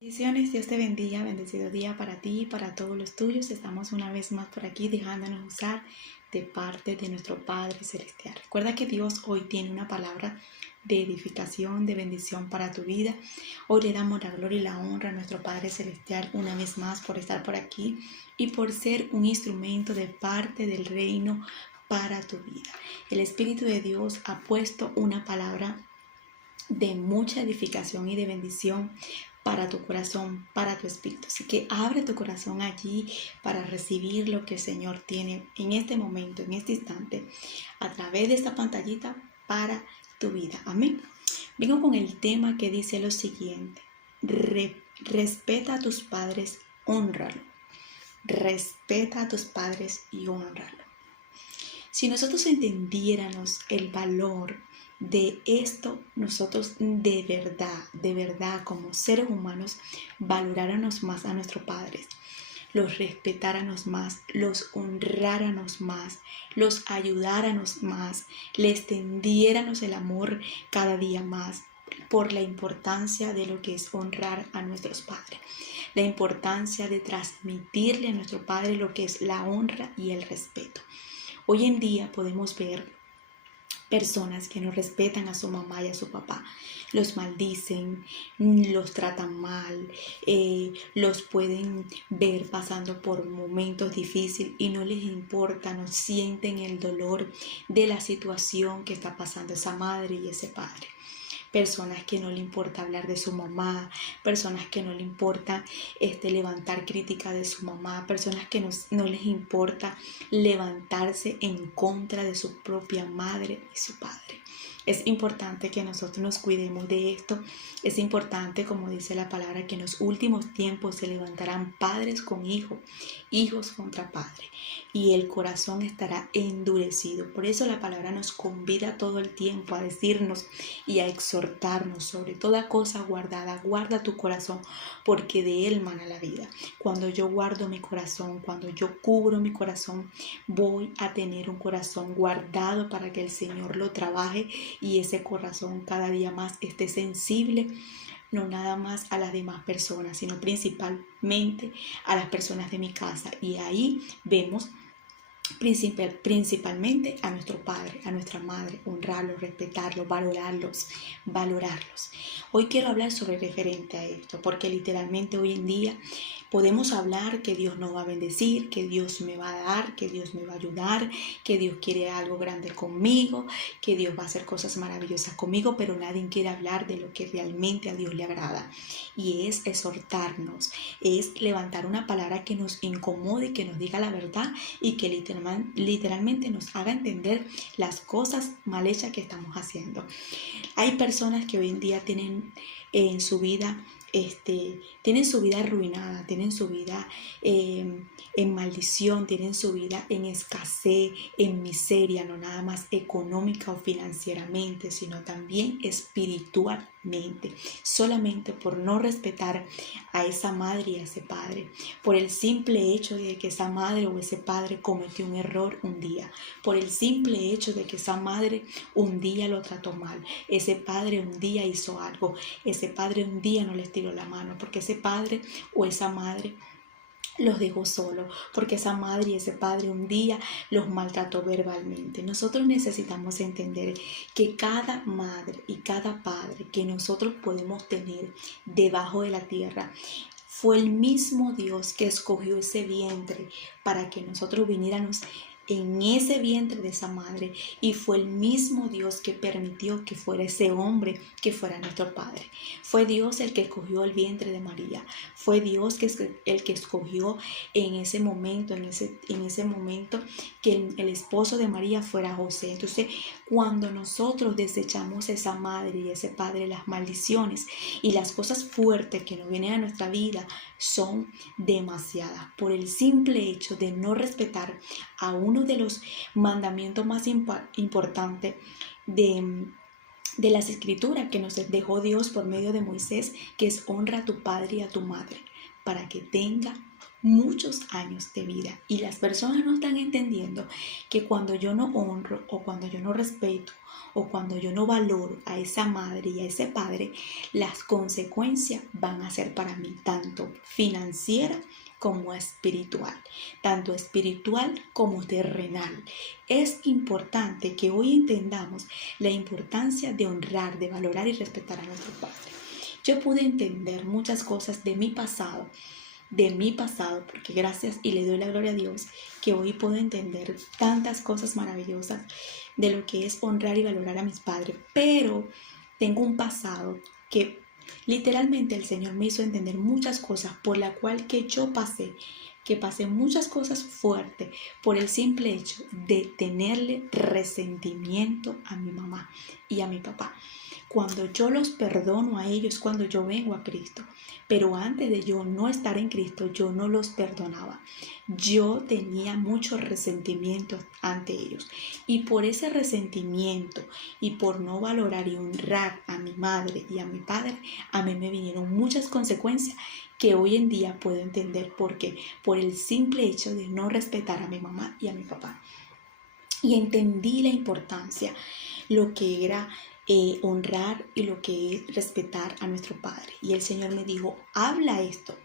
Bendiciones, Dios te bendiga, bendecido día para ti y para todos los tuyos. Estamos una vez más por aquí dejándonos usar de parte de nuestro Padre Celestial. Recuerda que Dios hoy tiene una palabra de edificación, de bendición para tu vida. Hoy le damos la gloria y la honra a nuestro Padre Celestial una vez más por estar por aquí y por ser un instrumento de parte del reino para tu vida. El Espíritu de Dios ha puesto una palabra de mucha edificación y de bendición para tu corazón, para tu espíritu. Así que abre tu corazón allí para recibir lo que el Señor tiene en este momento, en este instante, a través de esta pantallita para tu vida. Amén. Vengo con el tema que dice lo siguiente: respeta a tus padres, hónralo. Respeta a tus padres y hónralo. Si nosotros entendiéramos el valor de esto, nosotros de verdad, como seres humanos, valoráramos más a nuestros padres, los respetáramos más, los honráramos más, los ayudáramos más, les tendiéramos el amor cada día más, por la importancia de lo que es honrar a nuestros padres, la importancia de transmitirle a nuestro padre lo que es la honra y el respeto. Hoy en día podemos ver personas que no respetan a su mamá y a su papá, los maldicen, los tratan mal, los pueden ver pasando por momentos difíciles y no les importa, no sienten el dolor de la situación que está pasando esa madre y ese padre. Personas que no le importa hablar de su mamá, personas que no le importa levantar crítica de su mamá, personas que no les importa levantarse en contra de su propia madre y su padre. Es importante que nosotros nos cuidemos de esto. Es importante, como dice la palabra, que en los últimos tiempos se levantarán padres con hijos, hijos contra padres, y el corazón estará endurecido. Por eso la palabra nos convida todo el tiempo a decirnos y a exhortarnos: sobre toda cosa guardada, guarda tu corazón, porque de él mana la vida. Cuando yo guardo mi corazón, cuando yo cubro mi corazón, voy a tener un corazón guardado para que el Señor lo trabaje y ese corazón cada día más esté sensible, no nada más a las demás personas, sino principalmente a las personas de mi casa. Y ahí vemos principalmente a nuestro padre, a nuestra madre, honrarlos, respetarlos, valorarlos. Hoy quiero hablar sobre referente a esto, porque literalmente hoy en día podemos hablar que Dios nos va a bendecir, que Dios me va a dar, que Dios me va a ayudar, que Dios quiere algo grande conmigo, que Dios va a hacer cosas maravillosas conmigo, pero nadie quiere hablar de lo que realmente a Dios le agrada. Y es exhortarnos, es levantar una palabra que nos incomode y que nos diga la verdad y que literalmente nos haga entender las cosas mal hechas que estamos haciendo. Hay personas que hoy en día tienen en su vida tienen su vida arruinada, tienen su vida en maldición, tienen su vida en escasez, en miseria, no nada más económica o financieramente, sino también espiritualmente, solamente por no respetar a esa madre y a ese padre, por el simple hecho de que esa madre o ese padre cometió un error un día, por el simple hecho de que esa madre un día lo trató mal, ese padre un día hizo algo, ese padre un día no les tiró la mano, porque ese padre o esa madre los dejó solos, porque esa madre y ese padre un día los maltrató verbalmente. Nosotros necesitamos entender que cada madre y cada padre que nosotros podemos tener debajo de la tierra fue el mismo Dios que escogió ese vientre para que nosotros viniéramos en ese vientre de esa madre, y fue el mismo Dios que permitió que fuera ese hombre que fuera nuestro padre. Fue Dios el que escogió el vientre de María, fue Dios el que escogió en ese momento que el esposo de María fuera José. Entonces, cuando nosotros desechamos esa madre y ese padre, las maldiciones y las cosas fuertes que nos vienen a nuestra vida son demasiadas, por el simple hecho de no respetar a uno de los mandamientos más importantes de las escrituras que nos dejó Dios por medio de Moisés, que es: honra a tu padre y a tu madre, para que tenga muchos años de vida. Y las personas no están entendiendo que cuando yo no honro o cuando yo no respeto o cuando yo no valoro a esa madre y a ese padre, las consecuencias van a ser para mí tanto financiera como espiritual, tanto espiritual como terrenal. Es importante que hoy entendamos la importancia de honrar, de valorar y respetar a nuestros padres. Yo pude entender muchas cosas de mi pasado, porque gracias y le doy la gloria a Dios que hoy puedo entender tantas cosas maravillosas de lo que es honrar y valorar a mis padres, pero tengo un pasado que literalmente el Señor me hizo entender muchas cosas por la cual que pasé muchas cosas fuertes por el simple hecho de tenerle resentimiento a mi mamá y a mi papá. Cuando yo los perdono a ellos, cuando yo vengo a Cristo, pero antes de yo no estar en Cristo, yo no los perdonaba. Yo tenía mucho resentimiento ante ellos. Y por ese resentimiento y por no valorar y honrar a mi madre y a mi padre, a mí me vinieron muchas consecuencias que hoy en día puedo entender por qué. Por el simple hecho de no respetar a mi mamá y a mi papá. Y entendí la importancia, lo que era honrar y lo que es respetar a nuestro Padre. Y el Señor me dijo, habla esto,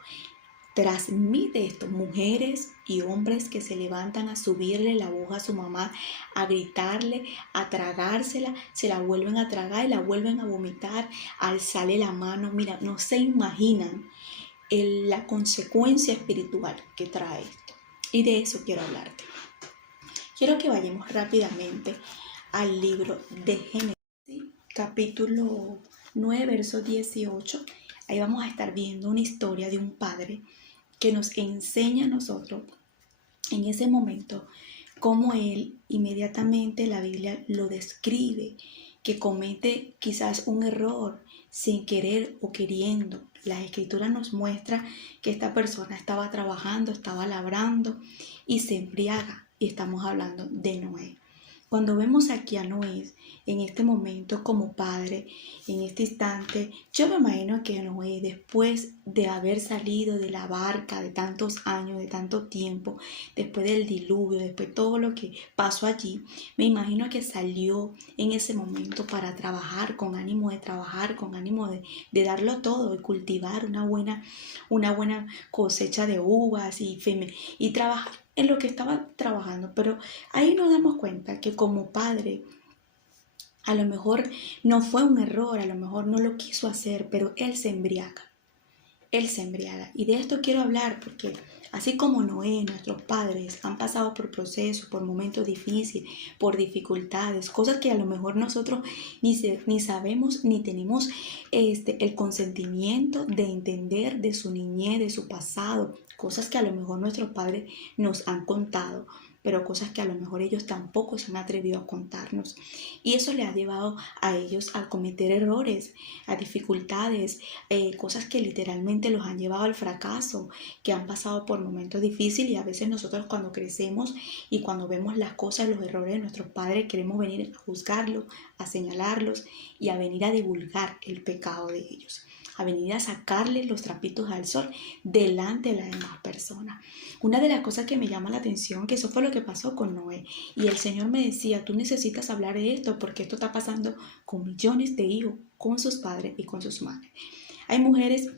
transmite esto. Mujeres y hombres que se levantan a subirle la voz a su mamá, a gritarle, a tragársela, se la vuelven a tragar y la vuelven a vomitar, alzarle la mano. Mira, no se imaginan la consecuencia espiritual que trae esto. Y de eso quiero hablarte. Quiero que vayamos rápidamente al libro de Génesis, capítulo 9, verso 18. Ahí vamos a estar viendo una historia de un padre que nos enseña a nosotros en ese momento cómo él inmediatamente la Biblia lo describe, que comete quizás un error sin querer o queriendo. La Escritura nos muestra que esta persona estaba trabajando, estaba labrando y se embriaga. Y estamos hablando de Noé. Cuando vemos aquí a Noé en este momento como padre, en este instante, yo me imagino que Noé, después de haber salido de la barca de tantos años, de tanto tiempo, después del diluvio, después de todo lo que pasó allí, me imagino que salió en ese momento para trabajar, con ánimo de trabajar, con ánimo de darlo todo y cultivar una buena cosecha de uvas y trabajar en lo que estaba trabajando. Pero ahí nos damos cuenta que como padre, a lo mejor no fue un error, a lo mejor no lo quiso hacer, pero él se embriaga. Él se embriaga. Y de esto quiero hablar porque así como Noé, nuestros padres han pasado por procesos, por momentos difíciles, por dificultades, cosas que a lo mejor nosotros ni sabemos ni tenemos el consentimiento de entender de su niñez, de su pasado, cosas que a lo mejor nuestros padres nos han contado, pero cosas que a lo mejor ellos tampoco se han atrevido a contarnos. Y eso le ha llevado a ellos a cometer errores, a dificultades, cosas que literalmente los han llevado al fracaso, que han pasado por momentos difíciles. Y a veces nosotros cuando crecemos y cuando vemos las cosas, los errores de nuestros padres, queremos venir a juzgarlos, a señalarlos y a venir a divulgar el pecado de ellos, a venir a sacarles los trapitos al sol delante de las demás personas. Una de las cosas que me llama la atención, que eso fue lo que pasó con Noé, y el Señor me decía, tú necesitas hablar de esto porque esto está pasando con millones de hijos, con sus padres y con sus madres. Hay mujeres,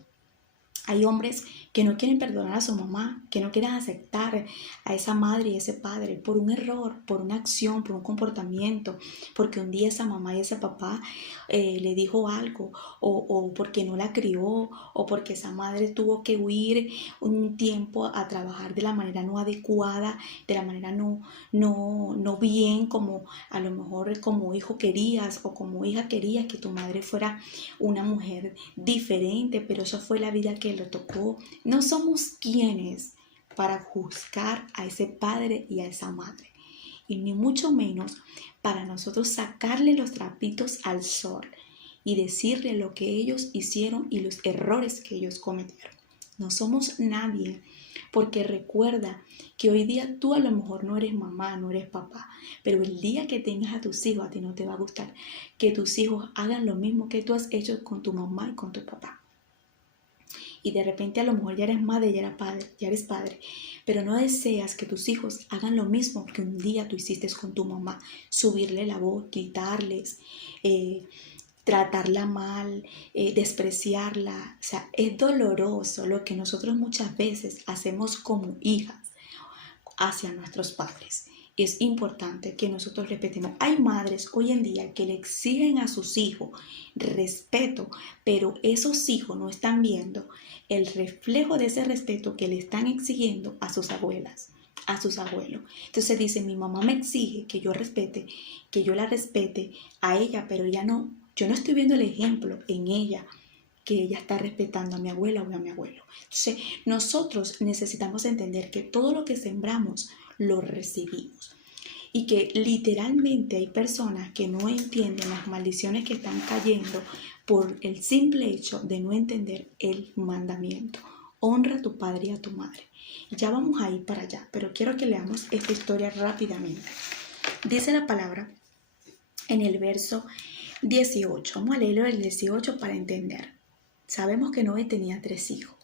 hay hombres que no quieren perdonar a su mamá, que no quieren aceptar a esa madre y ese padre por un error, por una acción, por un comportamiento, porque un día esa mamá y ese papá le dijo algo, o porque no la crió, o porque esa madre tuvo que huir un tiempo a trabajar de la manera no adecuada, de la manera no bien, como a lo mejor como hijo querías o como hija querías que tu madre fuera una mujer diferente, pero eso fue la vida que lo tocó. No somos quienes para juzgar a ese padre y a esa madre, y ni mucho menos para nosotros sacarle los trapitos al sol y decirle lo que ellos hicieron y los errores que ellos cometieron. No somos nadie, porque recuerda que hoy día tú a lo mejor no eres mamá, no eres papá, pero el día que tengas a tus hijos, a ti no te va a gustar que tus hijos hagan lo mismo que tú has hecho con tu mamá y con tu papá. y de repente a lo mejor ya eres madre, ya eres padre, pero no deseas que tus hijos hagan lo mismo que un día tú hiciste con tu mamá, subirle la voz, gritarles, tratarla mal, despreciarla. O sea, es doloroso lo que nosotros muchas veces hacemos como hijas hacia nuestros padres. Es importante que nosotros respetemos. Hay madres hoy en día que le exigen a sus hijos respeto, pero esos hijos no están viendo el reflejo de ese respeto que le están exigiendo a sus abuelas, a sus abuelos. Entonces dice, mi mamá me exige que yo respete, que yo la respete a ella, pero ella no, yo no estoy viendo el ejemplo en ella que ella está respetando a mi abuela o a mi abuelo. Entonces, nosotros necesitamos entender que todo lo que sembramos lo recibimos y que literalmente hay personas que no entienden las maldiciones que están cayendo por el simple hecho de no entender el mandamiento. Honra a tu padre y a tu madre. Ya vamos a ir para allá, pero quiero que leamos esta historia rápidamente. Dice la palabra en el verso 18. Vamos a leerlo el 18 para entender. Sabemos que Noé tenía 3 hijos.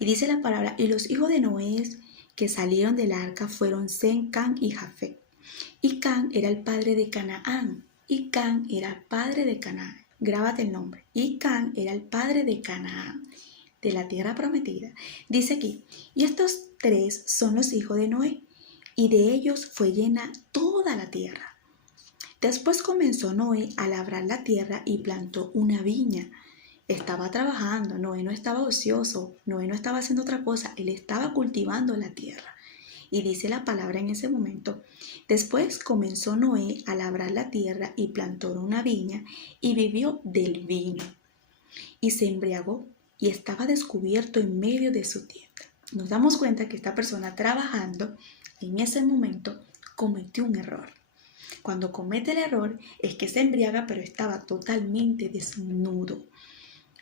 Y dice la palabra, y los hijos de Noé que salieron del arca fueron Sem, Cam y Jafet. Y Cam era el padre de Canaán. Y Cam era el padre de Canaán. Grábate el nombre. Y Cam era el padre de Canaán, de la tierra prometida. Dice aquí, y estos 3 son los hijos de Noé. Y de ellos fue llena toda la tierra. Después comenzó Noé a labrar la tierra y plantó una viña. Estaba trabajando, Noé no estaba ocioso, Noé no estaba haciendo otra cosa, él estaba cultivando la tierra. Y dice la palabra en ese momento, después comenzó Noé a labrar la tierra y plantó una viña y vivió del vino. Y se embriagó y estaba descubierto en medio de su tienda. Nos damos cuenta que esta persona trabajando en ese momento cometió un error. Cuando comete el error es que se embriaga, pero estaba totalmente desnudo.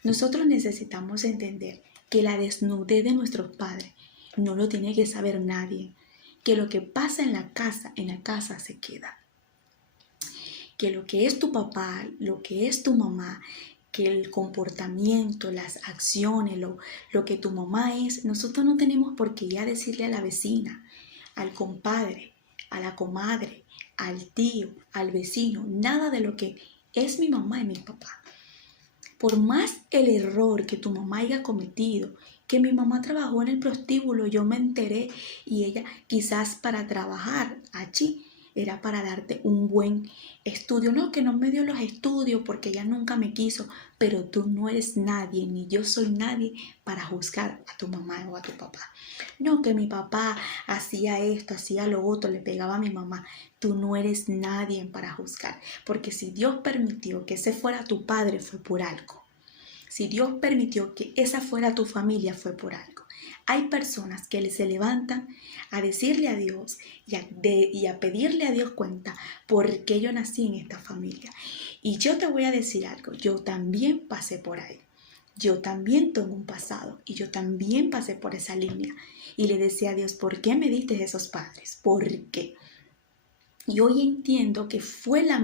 Nosotros necesitamos entender que la desnudez de nuestros padres no lo tiene que saber nadie, que lo que pasa en la casa se queda. Que lo que es tu papá, lo que es tu mamá, que el comportamiento, las acciones, lo que tu mamá es, nosotros no tenemos por qué ya decirle a la vecina, al compadre, a la comadre, al tío, al vecino, nada de lo que es mi mamá y mi papá. Por más el error que tu mamá haya cometido, que mi mamá trabajó en el prostíbulo, yo me enteré y ella quizás para trabajar allí era para darte un buen estudio. No, que no me dio los estudios porque ella nunca me quiso, pero tú no eres nadie, ni yo soy nadie para juzgar a tu mamá o a tu papá. No, que mi papá hacía esto, hacía lo otro, le pegaba a mi mamá. Tú no eres nadie para juzgar, porque si Dios permitió que ese fuera tu padre fue por algo. Si Dios permitió que esa fuera tu familia fue por algo. Hay personas que se levantan a decirle a Dios y a pedirle a Dios cuenta por qué yo nací en esta familia. Y yo te voy a decir algo, yo también pasé por ahí. Yo también tengo un pasado y yo también pasé por esa línea. Y le decía a Dios, ¿por qué me diste esos padres? ¿Por qué? Y hoy entiendo que fue el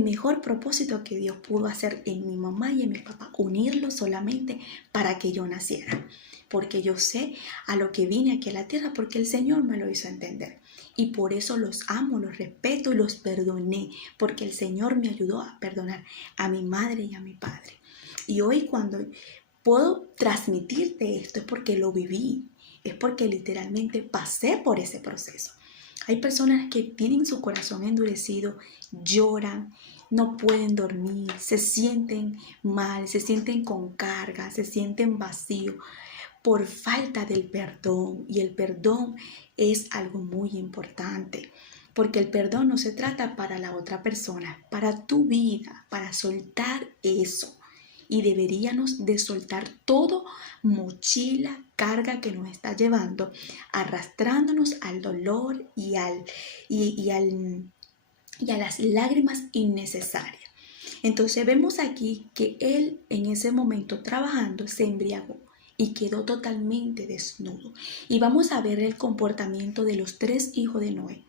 mejor propósito que Dios pudo hacer en mi mamá y en mi papá, unirlos solamente para que yo naciera. Porque yo sé a lo que vine aquí a la tierra, porque el Señor me lo hizo entender. Y por eso los amo, los respeto y los perdoné, porque el Señor me ayudó a perdonar a mi madre y a mi padre. Y hoy cuando puedo transmitirte esto es porque lo viví, es porque literalmente pasé por ese proceso. Hay personas que tienen su corazón endurecido, lloran, no pueden dormir, se sienten mal, se sienten con carga, se sienten vacíos por falta del perdón. Y el perdón es algo muy importante, porque el perdón no se trata para la otra persona, para tu vida, para soltar eso. Y deberíamos de soltar todo mochila, carga que nos está llevando, arrastrándonos al dolor y a las lágrimas innecesarias. Entonces vemos aquí que él en ese momento trabajando se embriagó y quedó totalmente desnudo. Y vamos a ver el comportamiento de los 3 hijos de Noé.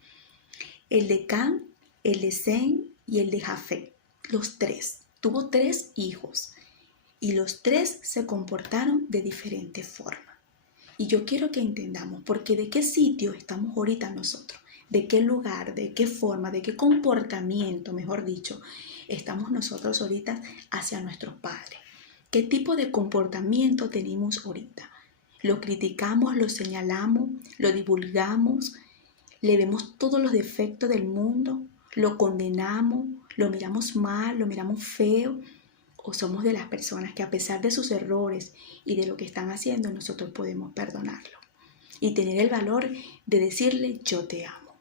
El de Cam, el de Sem y el de Jafet. Los 3. Tuvo 3 hijos. y los tres se comportaron de diferente forma. Y yo quiero que entendamos, porque de qué sitio estamos ahorita nosotros, de qué lugar, de qué forma, de qué comportamiento, mejor dicho, estamos nosotros ahorita hacia nuestros padres. ¿Qué tipo de comportamiento tenemos ahorita? ¿Lo criticamos, lo señalamos, lo divulgamos, le vemos todos los defectos del mundo, lo condenamos, lo miramos mal, lo miramos feo? ¿O somos de las personas que a pesar de sus errores y de lo que están haciendo, nosotros podemos perdonarlo? Y tener el valor de decirle yo te amo.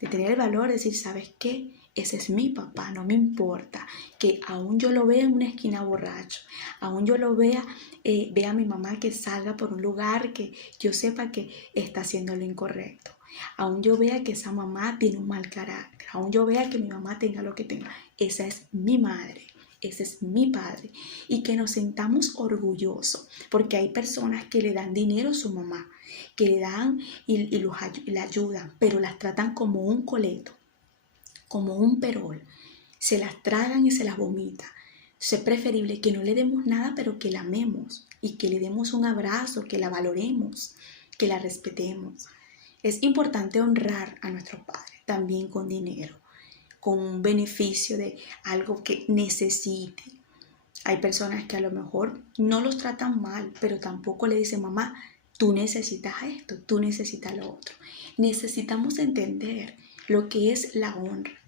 De tener el valor de decir, ¿sabes qué? Ese es mi papá, no me importa que aún yo lo vea en una esquina borracho, aún yo lo vea a mi mamá que salga por un lugar que yo sepa que está haciendo lo incorrecto. Aún yo vea que esa mamá tiene un mal carácter, aún yo vea que mi mamá tenga lo que tenga. Esa es mi madre. Ese es mi padre. Y que nos sintamos orgullosos, porque hay personas que le dan dinero a su mamá, que le dan y le ayudan, pero las tratan como un coleto, como un perol. Se las tragan y se las vomitan. Es preferible que no le demos nada, pero que la amemos y que le demos un abrazo, que la valoremos, que la respetemos. Es importante honrar a nuestros padres, también con dinero, con un beneficio de algo que necesite. Hay personas que a lo mejor no los tratan mal, pero tampoco le dicen, mamá, tú necesitas esto, tú necesitas lo otro. Necesitamos entender lo que es la honra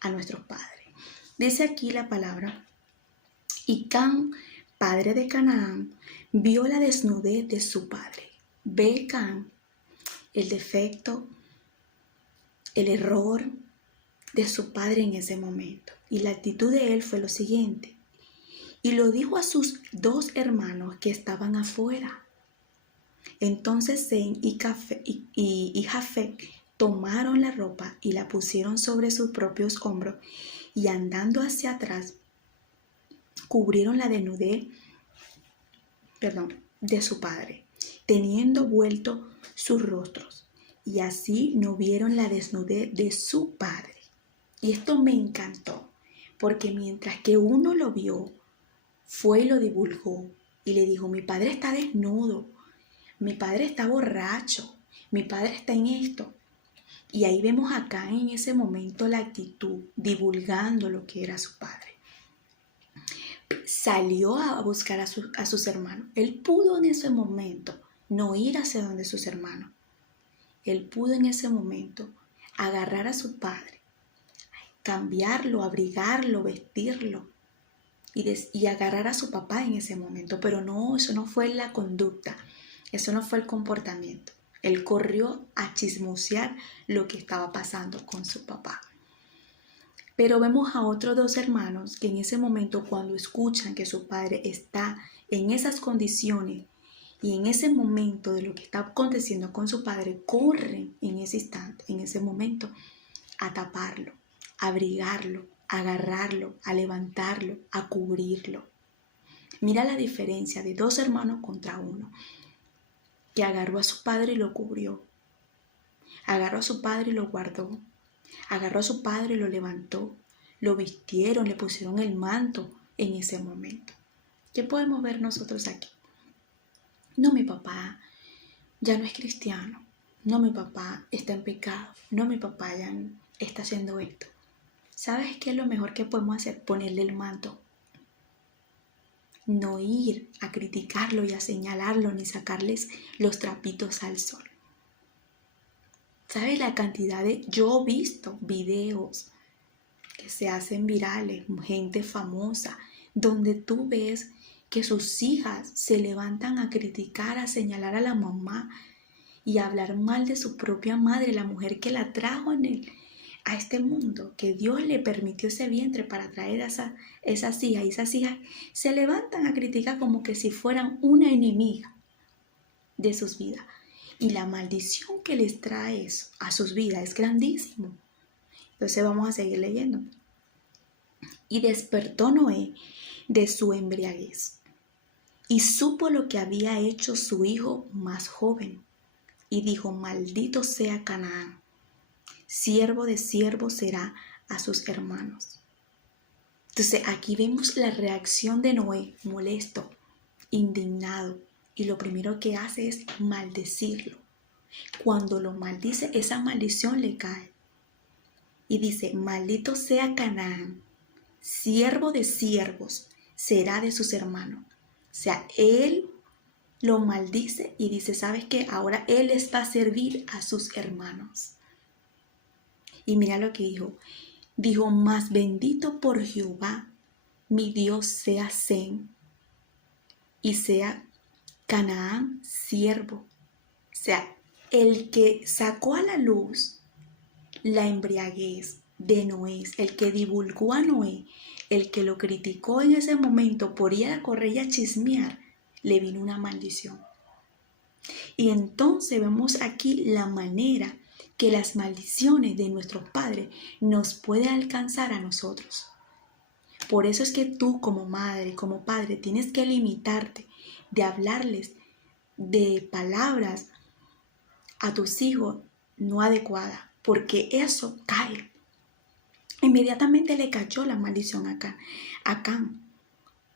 a nuestros padres. Dice aquí la palabra, y Cam, padre de Canaán, vio la desnudez de su padre. Ve Cam el defecto, el error de su padre en ese momento. Y la actitud de él fue lo siguiente. Y lo dijo a sus dos hermanos que estaban afuera. Entonces Sem y Jafet tomaron la ropa y la pusieron sobre sus propios hombros y andando hacia atrás cubrieron la desnudez de su padre, teniendo vuelto sus rostros. Y así no vieron la desnudez de su padre. Y esto me encantó, porque mientras que uno lo vio, fue y lo divulgó y le dijo, mi padre está desnudo, mi padre está borracho, mi padre está en esto. Y ahí vemos acá en ese momento la actitud, divulgando lo que era su padre. Salió a buscar a sus hermanos. Él pudo en ese momento no ir hacia donde sus hermanos. Él pudo en ese momento agarrar a su padre, cambiarlo, abrigarlo, vestirlo y agarrar a su papá en ese momento. Pero no, eso no fue la conducta, eso no fue el comportamiento. Él corrió a chismosear lo que estaba pasando con su papá. Pero vemos a otros dos hermanos que en ese momento, cuando escuchan que su padre está en esas condiciones y en ese momento de lo que está aconteciendo con su padre, corren en ese instante, en ese momento, a taparlo, a abrigarlo, a agarrarlo, a levantarlo, a cubrirlo. Mira la diferencia de dos hermanos contra uno, que agarró a su padre y lo cubrió, agarró a su padre y lo guardó, agarró a su padre y lo levantó, lo vistieron, le pusieron el manto en ese momento. ¿Qué podemos ver nosotros aquí? No, mi papá ya no es cristiano, no, mi papá está en pecado, no, mi papá ya está haciendo esto. ¿Sabes qué es lo mejor que podemos hacer? Ponerle el manto. No ir a criticarlo y a señalarlo ni sacarles los trapitos al sol. ¿Sabes la cantidad de... Yo he visto videos que se hacen virales, gente famosa, donde tú ves que sus hijas se levantan a criticar, a señalar a la mamá y a hablar mal de su propia madre, la mujer que la trajo a este mundo, que Dios le permitió ese vientre para traer a esas hijas, y esas hijas se levantan a criticar como que si fueran una enemiga de sus vidas. Y la maldición que les trae eso a sus vidas es grandísimo. Entonces vamos a seguir leyendo. Y despertó Noé de su embriaguez y supo lo que había hecho su hijo más joven. Y dijo, maldito sea Canaán, siervo de siervo será a sus hermanos. Entonces aquí vemos la reacción de Noé, molesto, indignado, y lo primero que hace es maldecirlo. Cuando lo maldice, esa maldición le cae. Y dice, maldito sea Canaán, siervo de siervos, será de sus hermanos. O sea, él lo maldice y dice, ¿sabes qué? Ahora él les va a servir a sus hermanos. Y mira lo que dijo. Dijo, más bendito por Jehová, mi Dios sea Sem y sea Canaán siervo. O sea, el que sacó a la luz la embriaguez de Noé, el que divulgó a Noé, el que lo criticó en ese momento por ir a correr y a chismear, le vino una maldición. Y entonces vemos aquí la manera que las maldiciones de nuestros padres nos pueden alcanzar a nosotros. Por eso es que tú como madre, como padre, tienes que limitarte de hablarles de palabras a tus hijos no adecuadas, porque eso cae. Inmediatamente le cayó la maldición a Cam,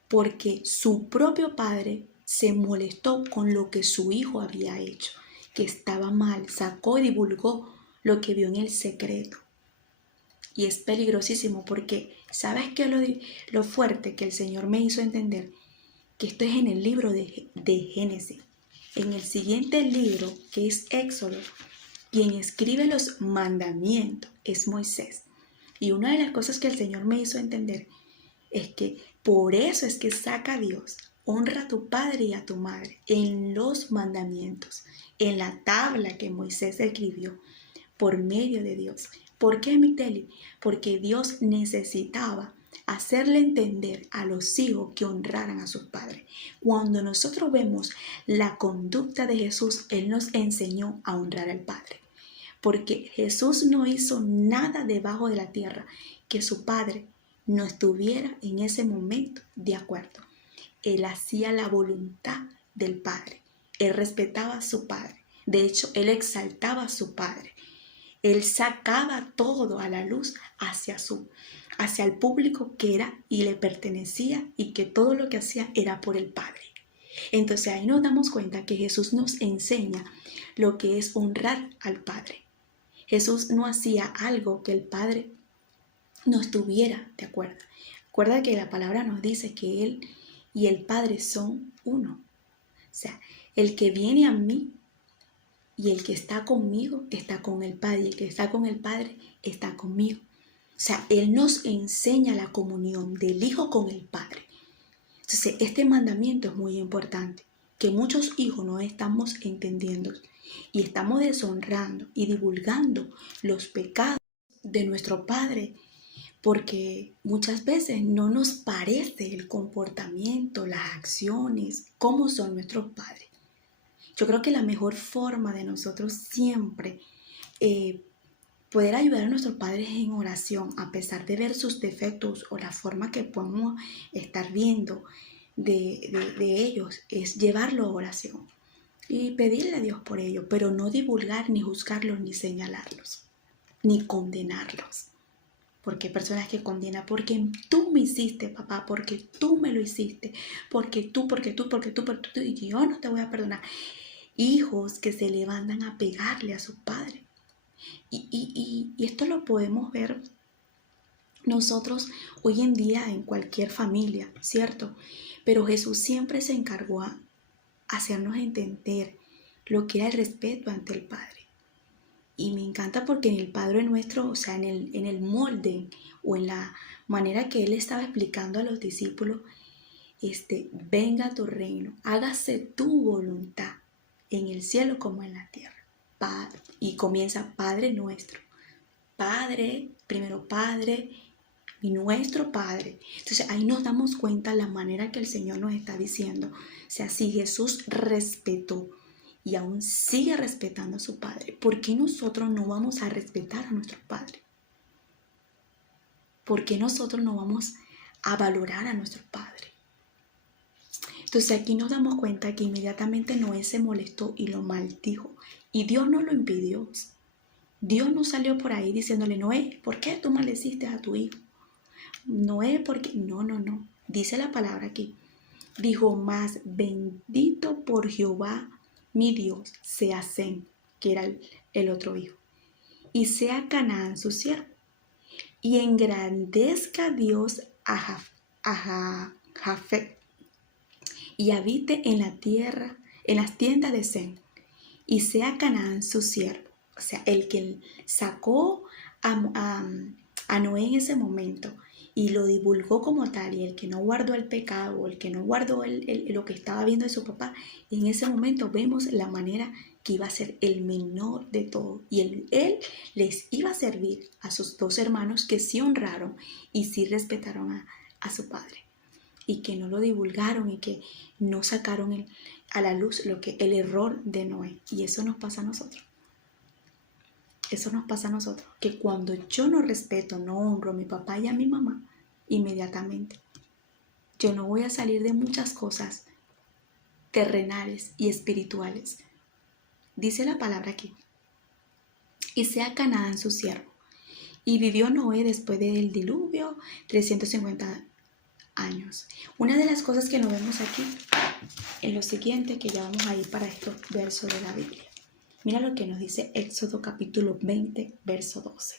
porque su propio padre se molestó con lo que su hijo había hecho, que estaba mal, sacó y divulgó lo que vio en el secreto. Y es peligrosísimo porque, ¿sabes qué? Lo fuerte que el Señor me hizo entender, que esto es en el libro de Génesis. En el siguiente libro, que es Éxodo, quien escribe los mandamientos es Moisés. Y una de las cosas que el Señor me hizo entender es que por eso es que saca a Dios, honra a tu padre y a tu madre en los mandamientos, en la tabla que Moisés escribió por medio de Dios. ¿Por qué, Migdeli? Porque Dios necesitaba hacerle entender a los hijos que honraran a sus padres. Cuando nosotros vemos la conducta de Jesús, Él nos enseñó a honrar al Padre. Porque Jesús no hizo nada debajo de la tierra que su Padre no estuviera en ese momento de acuerdo. Él hacía la voluntad del Padre. Él respetaba a su Padre. De hecho, Él exaltaba a su Padre. Él sacaba todo a la luz hacia el público que era y le pertenecía, y que todo lo que hacía era por el Padre. Entonces ahí nos damos cuenta que Jesús nos enseña lo que es honrar al Padre. Jesús no hacía algo que el Padre no estuviera de acuerdo. Recuerda que la palabra nos dice que Él y el Padre son uno. O sea, el que viene a mí y el que está conmigo está con el Padre, y el que está con el Padre está conmigo. O sea, Él nos enseña la comunión del Hijo con el Padre. Entonces, este mandamiento es muy importante, que muchos hijos no estamos entendiendo y estamos deshonrando y divulgando los pecados de nuestro Padre, porque muchas veces no nos parece el comportamiento, las acciones, cómo son nuestros padres. Yo creo que la mejor forma de nosotros siempre poder ayudar a nuestros padres en oración, a pesar de ver sus defectos o la forma que podemos estar viendo de ellos, es llevarlo a oración y pedirle a Dios por ello, pero no divulgar, ni juzgarlos, ni señalarlos, ni condenarlos. Porque hay personas que condenan, porque tú me hiciste, papá, porque tú me lo hiciste, porque tú, y yo no te voy a perdonar. Hijos que se levantan a pegarle a sus padres. Y esto lo podemos ver nosotros hoy en día en cualquier familia, ¿cierto? Pero Jesús siempre se encargó a hacernos entender lo que era el respeto ante el Padre. Y me encanta porque en el Padre Nuestro, o sea, en el molde o en la manera que Él estaba explicando a los discípulos, venga tu reino, hágase tu voluntad en el cielo como en la tierra. Y comienza Padre Nuestro. Padre, primero Padre y nuestro Padre. Entonces ahí nos damos cuenta la manera que el Señor nos está diciendo. O sea, si Jesús respetó y aún sigue respetando a su Padre, ¿por qué nosotros no vamos a respetar a nuestro Padre? ¿Por qué nosotros no vamos a valorar a nuestro Padre? Entonces aquí nos damos cuenta que inmediatamente Noé se molestó y lo maldijo. Y Dios no lo impidió. Dios no salió por ahí diciéndole, Noé, ¿por qué tú maldeciste a tu hijo? Noé, porque no. Dice la palabra aquí. Dijo, más bendito por Jehová mi Dios sea Sem, que era el otro hijo, y sea Canaán su siervo, y engrandezca Dios a Jafet, y habite en la tierra, en las tiendas de Sem, y sea Canaán su siervo. O sea, el que sacó a Noé en ese momento y lo divulgó como tal, y el que no guardó el pecado, o el que no guardó lo que estaba viendo de su papá, en ese momento vemos la manera que iba a ser el menor de todo, y él les iba a servir a sus dos hermanos que sí honraron y sí respetaron a su padre, y que no lo divulgaron y que no sacaron a la luz el error de Noé. Y eso nos pasa a nosotros. Eso nos pasa a nosotros, que cuando yo no respeto, no honro a mi papá y a mi mamá, inmediatamente yo no voy a salir de muchas cosas terrenales y espirituales. Dice la palabra aquí, y sea Canaán su siervo. Y vivió Noé después del diluvio 350 años. Una de las cosas que nos vemos aquí en lo siguiente, que ya vamos a ir para estos versos de la Biblia. Mira lo que nos dice Éxodo capítulo 20, verso 12.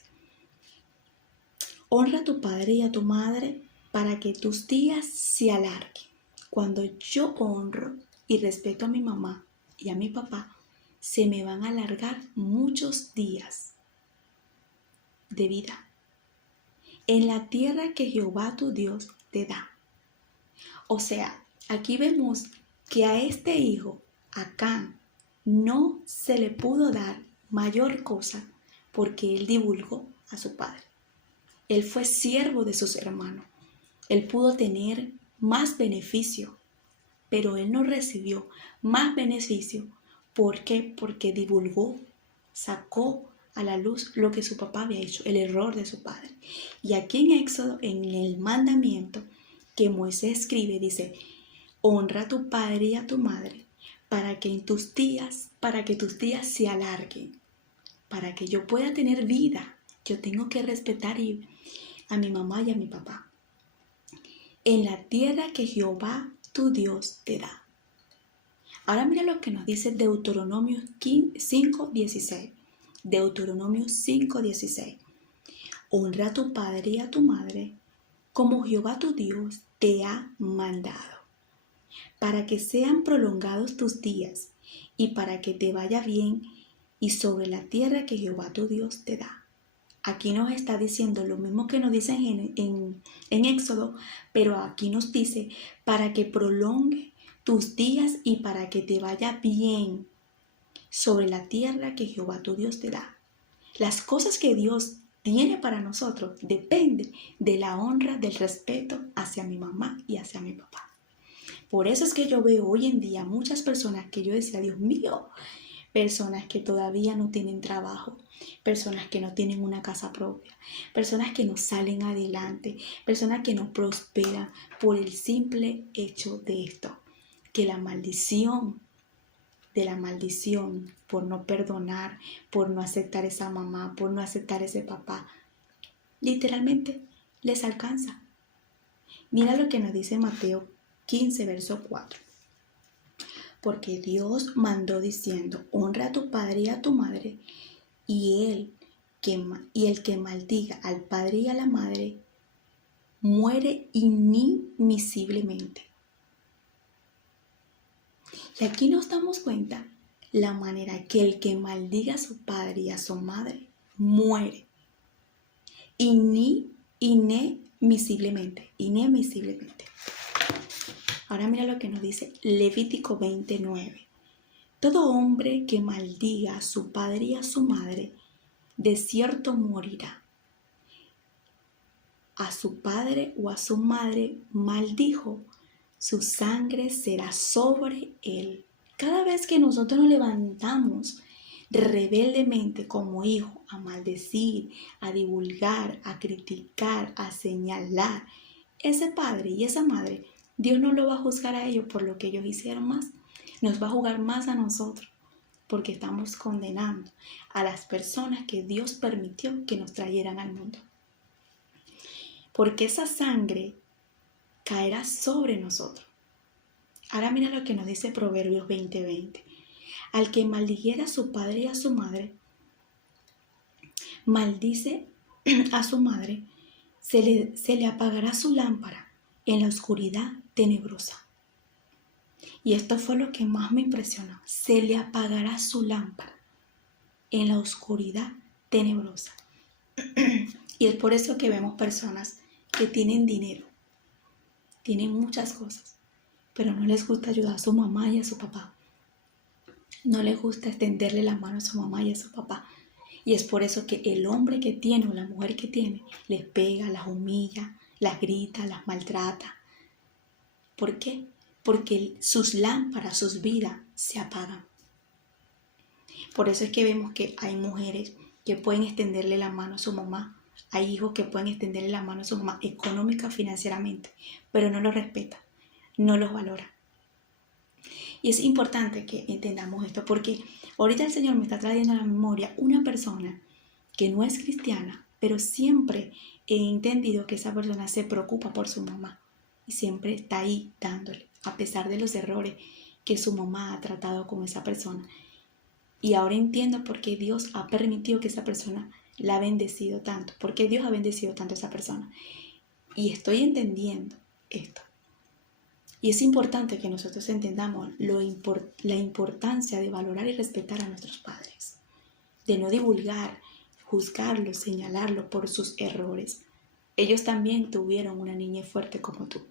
Honra a tu padre y a tu madre para que tus días se alarguen. Cuando yo honro y respeto a mi mamá y a mi papá, se me van a alargar muchos días de vida en la tierra que Jehová tu Dios te da. O sea, aquí vemos que a este hijo, Acán, no se le pudo dar mayor cosa porque él divulgó a su padre. Él fue siervo de sus hermanos. Él pudo tener más beneficio, pero él no recibió más beneficio. ¿Por qué? Porque divulgó, sacó a la luz lo que su papá había hecho, el error de su padre. Y aquí en Éxodo, en el mandamiento que Moisés escribe, dice, honra a tu padre y a tu madre para que tus días se alarguen, para que yo pueda tener vida. Yo tengo que respetar a mi mamá y a mi papá en la tierra que Jehová tu Dios te da. Ahora mira lo que nos dice Deuteronomio 5:16. Deuteronomio 5:16. Honra a tu padre y a tu madre como Jehová tu Dios te ha mandado, para que sean prolongados tus días y para que te vaya bien y sobre la tierra que Jehová tu Dios te da. Aquí nos está diciendo lo mismo que nos dice en Éxodo, pero aquí nos dice para que prolongue tus días y para que te vaya bien sobre la tierra que Jehová tu Dios te da. Las cosas que Dios tiene para nosotros dependen de la honra, del respeto hacia mi mamá y hacia mi papá. Por eso es que yo veo hoy en día muchas personas que yo decía, Dios mío, personas que todavía no tienen trabajo, personas que no tienen una casa propia, personas que no salen adelante, personas que no prosperan por el simple hecho de esto, que la maldición por no perdonar, por no aceptar esa mamá, por no aceptar ese papá, literalmente les alcanza. Mira lo que nos dice Mateo 15, verso 4. Porque Dios mandó diciendo, honra a tu padre y a tu madre, y el que maldiga al padre y a la madre, muere inimisiblemente. Y aquí nos damos cuenta la manera que el que maldiga a su padre y a su madre, muere inimisiblemente. Ahora mira lo que nos dice Levítico 29. Todo hombre que maldiga a su padre y a su madre, de cierto morirá. A su padre o a su madre maldijo, su sangre será sobre él. Cada vez que nosotros nos levantamos rebeldemente como hijo a maldecir, a divulgar, a criticar, a señalar, ese padre y esa madre, Dios no lo va a juzgar a ellos por lo que ellos hicieron más. Nos va a juzgar más a nosotros porque estamos condenando a las personas que Dios permitió que nos trajeran al mundo. porque esa sangre caerá sobre nosotros. Ahora mira lo que nos dice Proverbios 20:20. Al que maldijera a su padre y a su madre, maldice a su madre, se le apagará su lámpara en la oscuridad tenebrosa. Y esto fue lo que más me impresionó. Se le apagará su lámpara en la oscuridad tenebrosa. Y es por eso que vemos personas que tienen dinero, tienen muchas cosas, pero no les gusta ayudar a su mamá y a su papá. No les gusta extenderle la mano a su mamá y a su papá. Y es por eso que el hombre que tiene o la mujer que tiene les pega, las humilla, las grita, las maltrata. ¿Por qué? Porque sus lámparas, sus vidas se apagan. Por eso es que vemos que hay mujeres que pueden extenderle la mano a su mamá. Hay hijos que pueden extenderle la mano a su mamá económica, financieramente, pero no los respeta, no los valora. Y es importante que entendamos esto porque ahorita el Señor me está trayendo a la memoria una persona que no es cristiana, pero siempre he entendido que esa persona se preocupa por su mamá y siempre está ahí dándole, a pesar de los errores que su mamá ha tratado con esa persona. Y ahora entiendo por qué Dios ha permitido que esa persona la ha bendecido tanto, por qué Dios ha bendecido tanto a esa persona. Y estoy entendiendo esto. Y es importante que nosotros entendamos la importancia de valorar y respetar a nuestros padres, de no divulgar, juzgarlos, señalarlos por sus errores. Ellos también tuvieron una niñez fuerte como tú.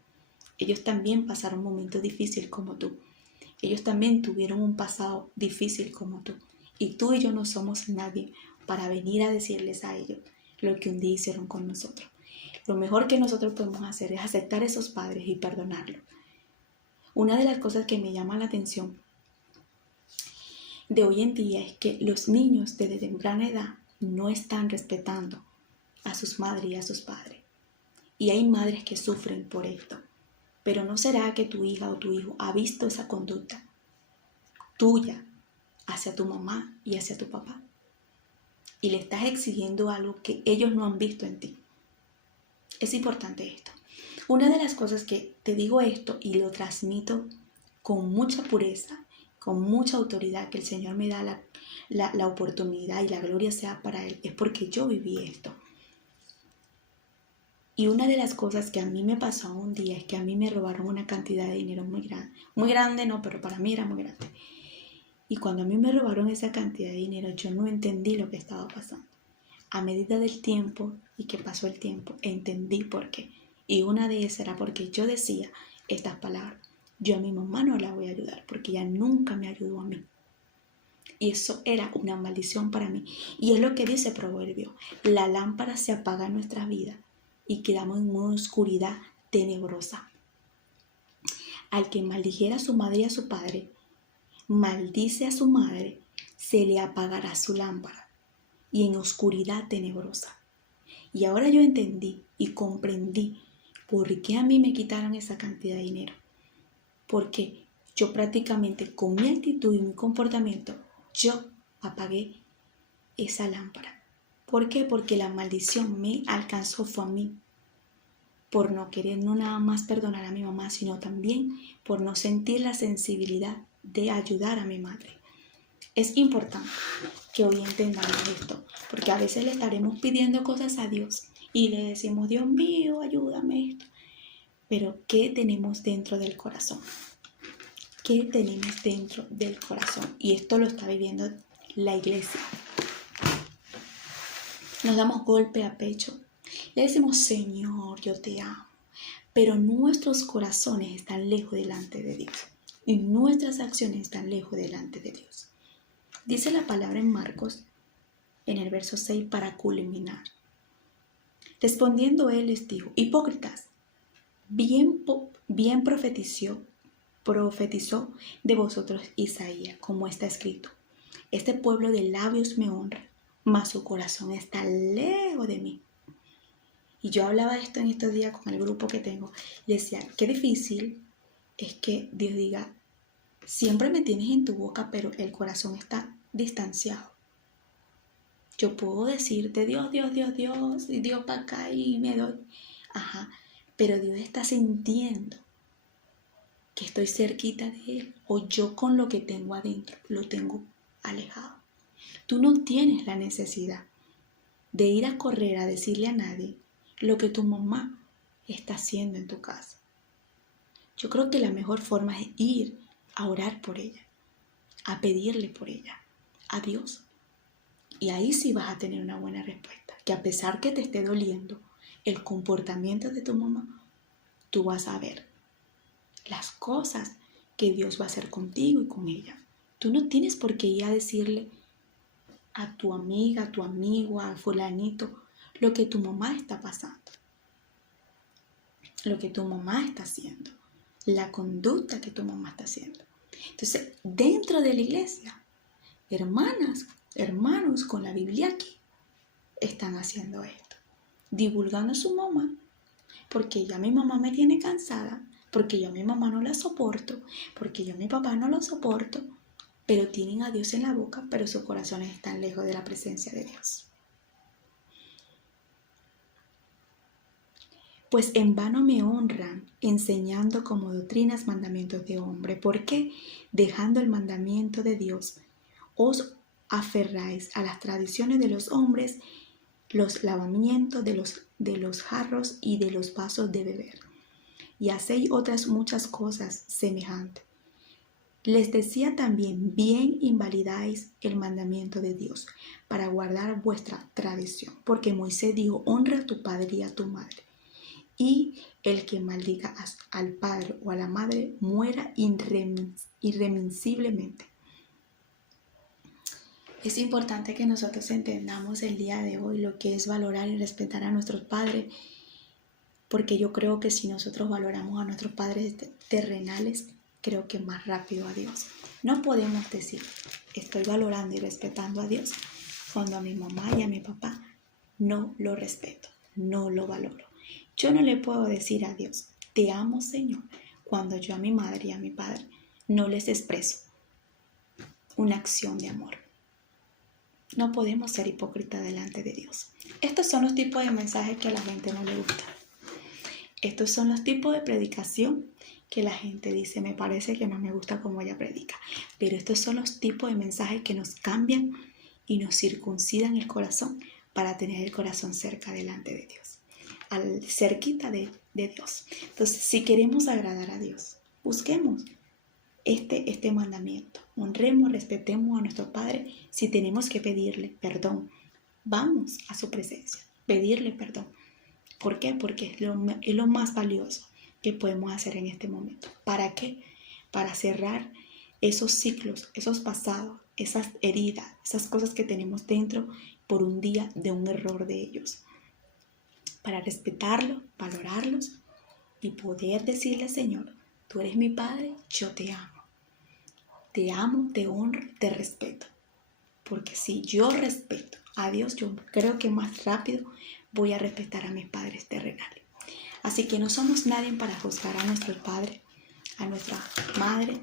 Ellos también pasaron momentos difíciles como tú. Ellos también tuvieron un pasado difícil como tú. Y tú y yo no somos nadie para venir a decirles a ellos lo que un día hicieron con nosotros. Lo mejor que nosotros podemos hacer es aceptar a esos padres y perdonarlos. Una de las cosas que me llama la atención de hoy en día es que los niños desde temprana edad no están respetando a sus madres y a sus padres. Y hay madres que sufren por esto. Pero ¿no será que tu hija o tu hijo ha visto esa conducta tuya hacia tu mamá y hacia tu papá? Y le estás exigiendo algo que ellos no han visto en ti. Es importante esto. Una de las cosas que te digo esto y lo transmito con mucha pureza, con mucha autoridad, que el Señor me da la oportunidad y la gloria sea para Él, es porque yo viví esto. Y una de las cosas que a mí me pasó un día es que a mí me robaron una cantidad de dinero muy grande. Muy grande no, pero para mí era muy grande. Y cuando a mí me robaron esa cantidad de dinero, yo no entendí lo que estaba pasando. A medida del tiempo y que pasó el tiempo, entendí por qué. Y una de esas era porque yo decía estas palabras: yo a mi mamá no la voy a ayudar porque ella nunca me ayudó a mí. Y eso era una maldición para mí. Y es lo que dice Proverbio: la lámpara se apaga en nuestras vidas y quedamos en una oscuridad tenebrosa. Al que maldijera a su madre y a su padre, maldice a su madre, se le apagará su lámpara y en oscuridad tenebrosa. Y ahora yo entendí y comprendí por qué a mí me quitaron esa cantidad de dinero. Porque yo prácticamente con mi actitud y mi comportamiento, yo apagué esa lámpara. ¿Por qué? Porque la maldición me alcanzó fue a mí. Por no querer no nada más perdonar a mi mamá, sino también por no sentir la sensibilidad de ayudar a mi madre. Es importante que hoy entendamos esto, porque a veces le estaremos pidiendo cosas a Dios y le decimos: Dios mío, ayúdame esto. Pero ¿qué tenemos dentro del corazón? ¿Qué tenemos dentro del corazón? Y esto lo está viviendo la iglesia. Nos damos golpe a pecho. Le decimos: Señor, yo te amo. Pero nuestros corazones están lejos delante de Dios. Y nuestras acciones están lejos delante de Dios. Dice la palabra en Marcos, en el verso 6, para culminar. Respondiendo él les dijo: hipócritas, bien profetizó de vosotros Isaías, como está escrito: este pueblo de labios me honra, mas su corazón está lejos de mí. Y yo hablaba de esto en estos días con el grupo que tengo. Le decía: qué difícil es que Dios diga: siempre me tienes en tu boca, pero el corazón está distanciado. Yo puedo decirte Dios, Dios, Dios, Dios, y Dios para acá y me doy. Ajá, pero Dios está sintiendo que estoy cerquita de Él, o yo con lo que tengo adentro lo tengo alejado. Tú no tienes la necesidad de ir a correr a decirle a nadie lo que tu mamá está haciendo en tu casa. Yo creo que la mejor forma es ir a orar por ella, a pedirle por ella, a Dios. Y ahí sí vas a tener una buena respuesta, que a pesar que te esté doliendo el comportamiento de tu mamá, tú vas a ver las cosas que Dios va a hacer contigo y con ella. Tú no tienes por qué ir a decirle a tu amiga, a tu amigo, a fulanito, lo que tu mamá está pasando, lo que tu mamá está haciendo, la conducta que tu mamá está haciendo. Entonces, dentro de la iglesia, hermanas, hermanos con la Biblia aquí, están haciendo esto, divulgando a su mamá, porque ya mi mamá me tiene cansada, porque yo a mi mamá no la soporto, porque yo a mi papá no lo soporto, pero tienen a Dios en la boca, pero sus corazones están lejos de la presencia de Dios. Pues en vano me honran, enseñando como doctrinas mandamientos de hombre. ¿Por qué? Dejando el mandamiento de Dios, os aferráis a las tradiciones de los hombres, los lavamientos de los jarros y de los vasos de beber, y hacéis otras muchas cosas semejantes. Les decía también, bien invalidáis el mandamiento de Dios para guardar vuestra tradición, porque Moisés dijo, honra a tu padre y a tu madre, y el que maldiga al padre o a la madre muera irremisiblemente. Es importante que nosotros entendamos el día de hoy lo que es valorar y respetar a nuestros padres, porque yo creo que si nosotros valoramos a nuestros padres terrenales, creo que más rápido a Dios. No podemos decir, estoy valorando y respetando a Dios, cuando a mi mamá y a mi papá no lo respeto, no lo valoro. Yo no le puedo decir a Dios, te amo Señor, cuando yo a mi madre y a mi padre no les expreso una acción de amor. No podemos ser hipócritas delante de Dios. Estos son los tipos de mensajes que a la gente no le gusta. Estos son los tipos de predicación que la gente dice, me parece que no me gusta cómo ella predica. Pero estos son los tipos de mensajes que nos cambian y nos circuncidan el corazón para tener el corazón cerca delante de Dios, cerquita de Dios. Entonces, si queremos agradar a Dios, busquemos este mandamiento. Honremos, respetemos a nuestro Padre. Si tenemos que pedirle perdón, vamos a su presencia, pedirle perdón. ¿Por qué? Porque es lo más valioso que podemos hacer en este momento. ¿Para qué? Para cerrar esos ciclos, esos pasados, esas heridas, esas cosas que tenemos dentro por un día de un error de ellos. Para respetarlos, valorarlos y poder decirle, Señor, tú eres mi Padre, yo te amo. Te amo, te honro, te respeto. Porque si yo respeto a Dios, yo creo que más rápido voy a respetar a mis padres terrenales. Así que no somos nadie para juzgar a nuestros padres, a nuestra madre,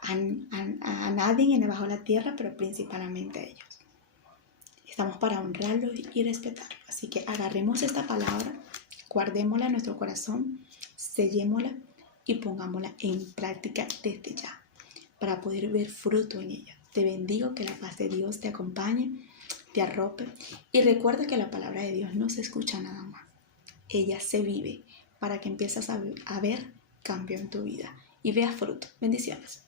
a nadie debajo de la tierra, pero principalmente a ellos. Estamos para honrarlos y respetarlos. Así que agarremos esta palabra, guardémosla en nuestro corazón, sellémosla y pongámosla en práctica desde ya para poder ver fruto en ella. Te bendigo, que la paz de Dios te acompañe, te arrope, y recuerda que la palabra de Dios no se escucha nada más. Ella se vive para que empieces a ver cambio en tu vida y veas fruto. Bendiciones.